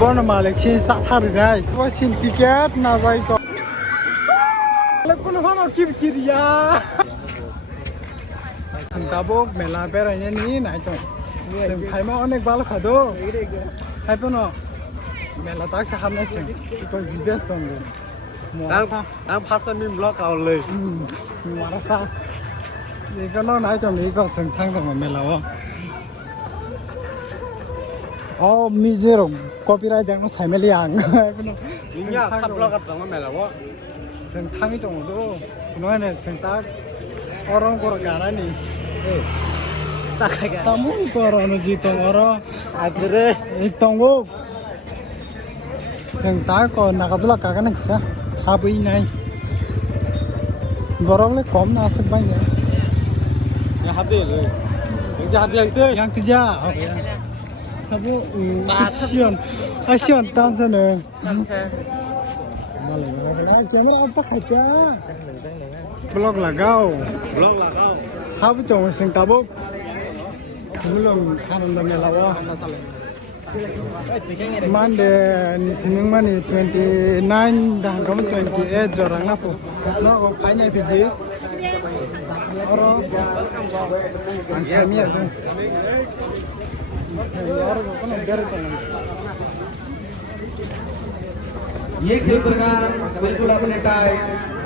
Bona Maleksin sathar Wasin tiket na bai ko. Lekun hono kiriya. Sintabo mela beranya ni nai to. Sing phaima onek bal khado. Phaipono mela tak sa khamna sing. Ko best tong. Ang phasan mi blog aw lei. Marasa. Ni ko no nai to mi ko sing thang to mela wa. Oh, mizero copyright yang no family ang. Ninya tabla kat dong mela wo. Sing thangi tong do. No ne sing tak orang kor gana ni. Tak kayak. Tamu kor no ji tong oro. Adre. Tonggo. Sing tak ko nakadula kaga na kisa. Habui nai. Borong le kom na asik bang ya. Ya hade le. Yang tu. Yang kerja. Sabo Asian tam sana. Malah kamera apa kaca? Blog lagau. Habu cuma sing tabuk. Belum kanam dah melawa. Mande ni sining mani 29 dah kamu 28 jorang nafu. No, kayaknya fiji. Oro. Ansamia tu. ये खेल प्रकार बिल्कुल अपने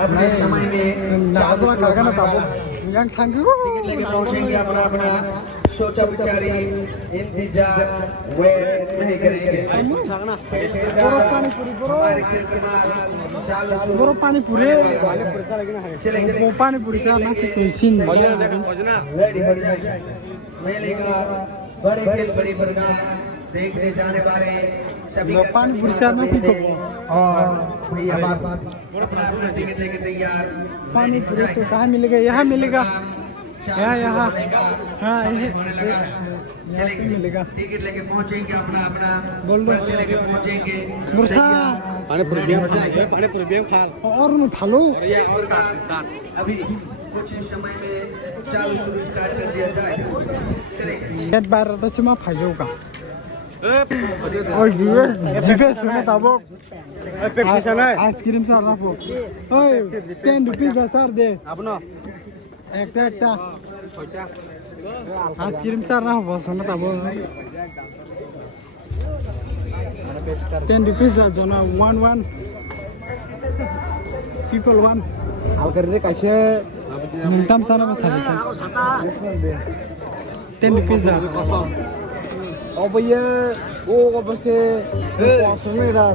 अपने समय में नागवा कागा ना Tabo yang thangi ticket लेके पहुंचेंगे अपना अपना सोचा विचारी इंतजार वेट नहीं करेंगे boro pani puri चलेंगे pani puri sa na sin ready हो जाए मेले का बड़े खेल बड़ी प्रकार देखने जाने वाले सभी pani puri sa na ki ko और भैया बात अपना टिकट लेके तैयार pani puri तो कहाँ मिलेगा यहाँ मिलेगा यहाँ हाँ यहाँ पे मिलेगा टिकट लेके पहुंचेंगे अपना अपना बोल दो लेके पहुंचेंगे मुर्सा पानी पूरी बेम खाल और न थालो ये और साथ अभी कुछ समय में चालू स्टार्ट कर दिया जाए चलेंगे net bar ta cuma phajau ka oh iya jibe sune tabo ice cream sar rapo oi 10 rupees sar de apno ekta ice cream sar rapo sune tabo 10 rupees jona 1 people 1 alkarne kaise mintam sana masala 10 rupees oh भैया वो बस सुने रहा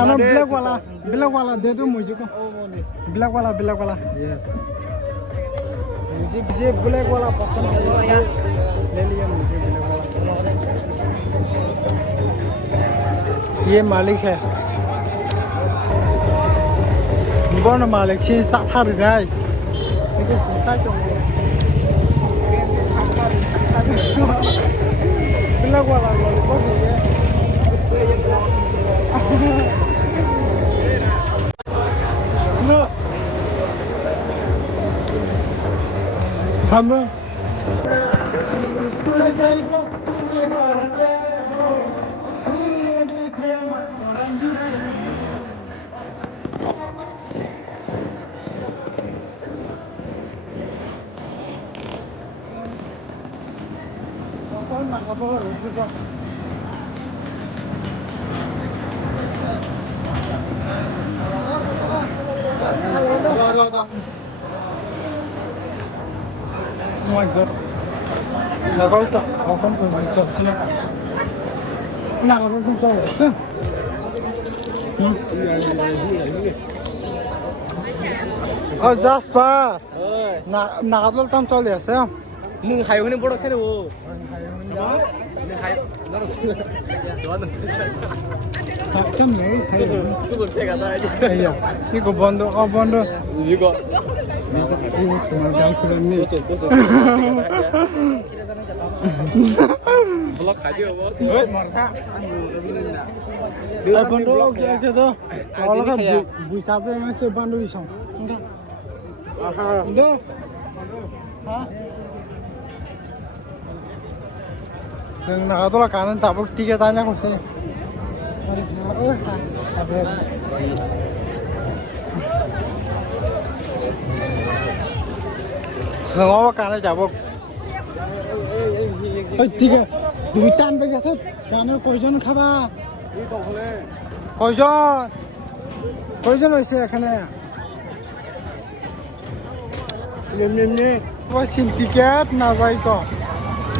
ano black wala de do मुझे को black wala जे black wala पसंद है ले लिया मुझे black wala ये मालिक है बोन मालिक से साथार गाय 이거 진짜 좀 빌라고 하라고 너 한번 스쿨에 자리고 Oh my god. 나가겠다. 그럼 진짜 없으네. 나가면 좀 싸웠어. 응? 자스파. 나가도 땀 떨렸어요.มึงไข่คนนี้บ่ได้แค่ดู좀 늘.ทุกคนเทกันได้ 야, 이거 번도, 번도. 이거 이거 그만 감수했니? 블럭 가디오 뭐 왜 말까? 번도 그래도 올라가 부사들면서 번도 있어. 아하. 너? 하? जों नागादला गानो दाबो टिकेट दानियाखौसो जोंआव गानो दाबो टिकेट दुइटान बेगासो गानो কয়জন খাবা কয়জন হইছে এখানে নেমনে ওয়াসিন টিকেট না যাই তো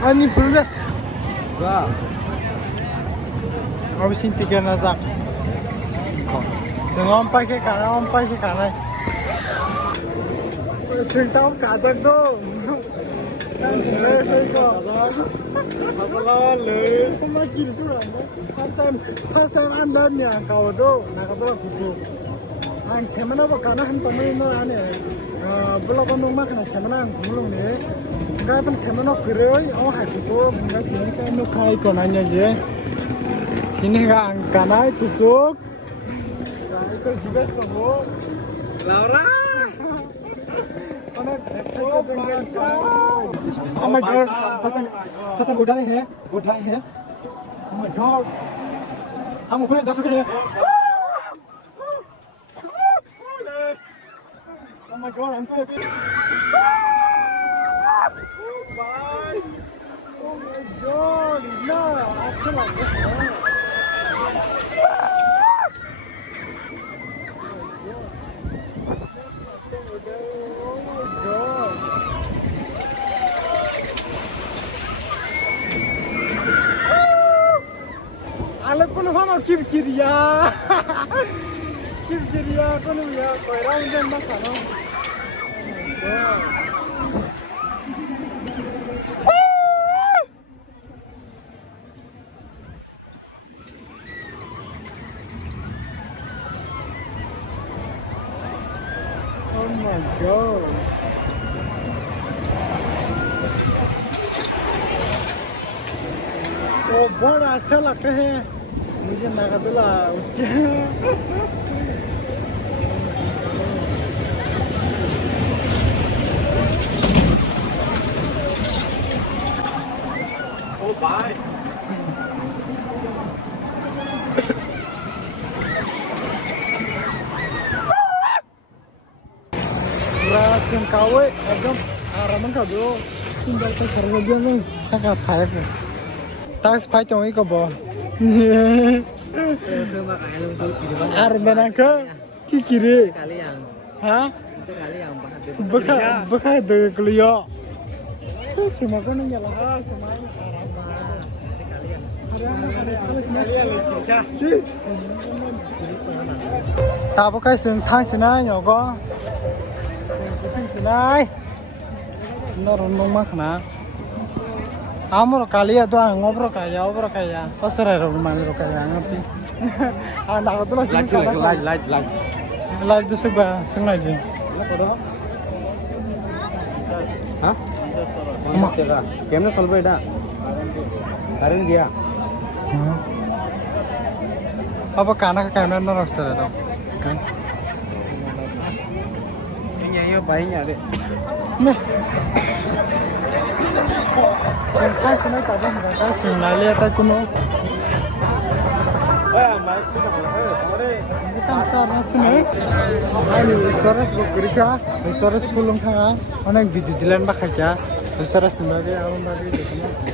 আনি ফুলবে Ba. ওয়াসিন টিকেট না যা जों पाइके गानाय जोंटाव गाजों दं First time I'm done ya kau tu nak apa kuku. Ang semana apa kana han tomai no ane. Belum bandung mak na semana ang kumulung ni. Kau pun semana keroi, oh hai kuku. Mungkin ini kan no kai konanya je. Ini kan kana kusuk. Itu sibes kamu. Laura. Oh my god, first time udah है. Oh my god, हम कोई जा सकते हैं. Oh my god, I'm so happy. Oh my god, no, अच्छा लग रहा है. Alam ko naman ang kibkiriya. Kibkiriya ko naman yan. Kaya rin din mas ano. Oh my god. Oh, बहुत अच्छा लगता है मुझे नागादला उठ के Oh, bye. Rasim kawe एकदम आराम का दो सुंदर से कर दिया मैं क्या खाया फिर तास फाइट होई को बो आर मेना के की किरे हां बखा दे कलियो सिमा को नहीं गला हां सिमा ताबो काय जों थांसिना यगो थांसिनाय नरन मा खाना Amor kali ya tuh ngobrol kaya pasar rumah ni kaya ngerti anak itu light bisa bah sengaja je Hah? Mak tega kemana kalau beda karen dia apa kana kamera nak serat tu kan ini ayo bayinya deh nih Sengkai sana kaje mereka sengali atau kuno. Oh, baik kita boleh. Kemarin kita antara sini. Ini restoran berkerja, restoran sepuluh orang. Orang di jalan bakal kerja, restoran sendiri, awam bagi.